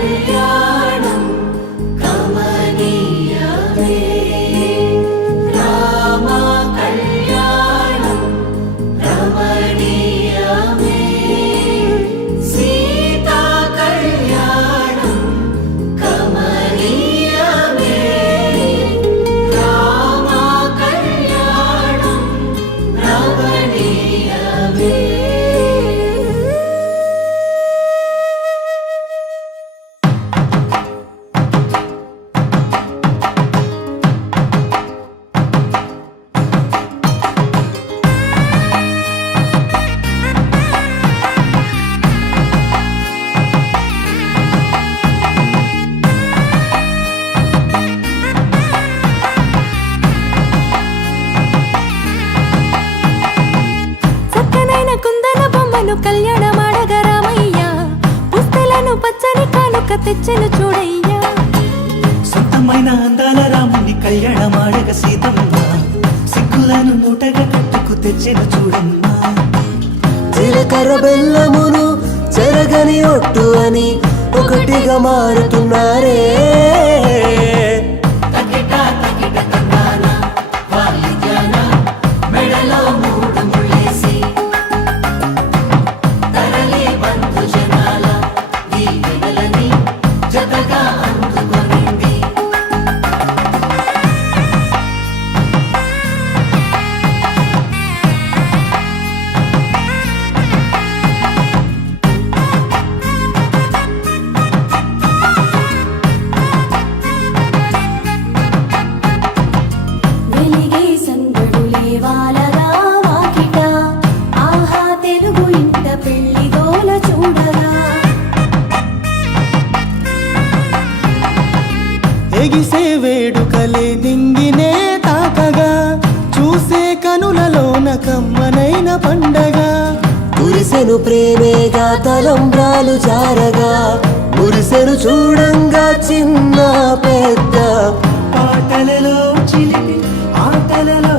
కళ్యాణం కమనీయమే రామ కళ్యాణం రమణీయమే సీతా కళ్యాణం కమనీయమే రామ కళ్యాణం రమణీయమే. చక్కనైన కుందన బొమ్మను కళ్యాణమాడగ రామయ్య పుస్తలను పచ్చని కానుక తెచ్చెను చూడయ్యా. సొంతమైన అందాల రాముని కళ్యాణమాడగ సీతమ్మ సిగ్గులను మూటగా కట్టుకు తెచ్చెను చూడమ్మా. జీలకర్ర బెల్లమును చెరగని ఒట్టు అని ఒకటిగా మారుతున్నారే. తకిట తకిట తందాన వాలిజన మెడలో మూడు ముళ్ళేసి తరలి బంధు జనాల దీవెనలని జతగా అందుకొనింది. వెలిగే సందడులే వాలగా వాకిట ఆహా తెలుగు ఇంట పెళ్లి గోల చూడగా. ఎగిసే వేడుకలే దింగినే తాకగా చూసే కనులలోన కమ్మనైన పండగ. కురిసెను ప్రేమేగా తలంబ్రాలు జారగా మురిసెను చూడంగా చిన్న పెద్ద. పాటలలో చిలిపి ఆటలలో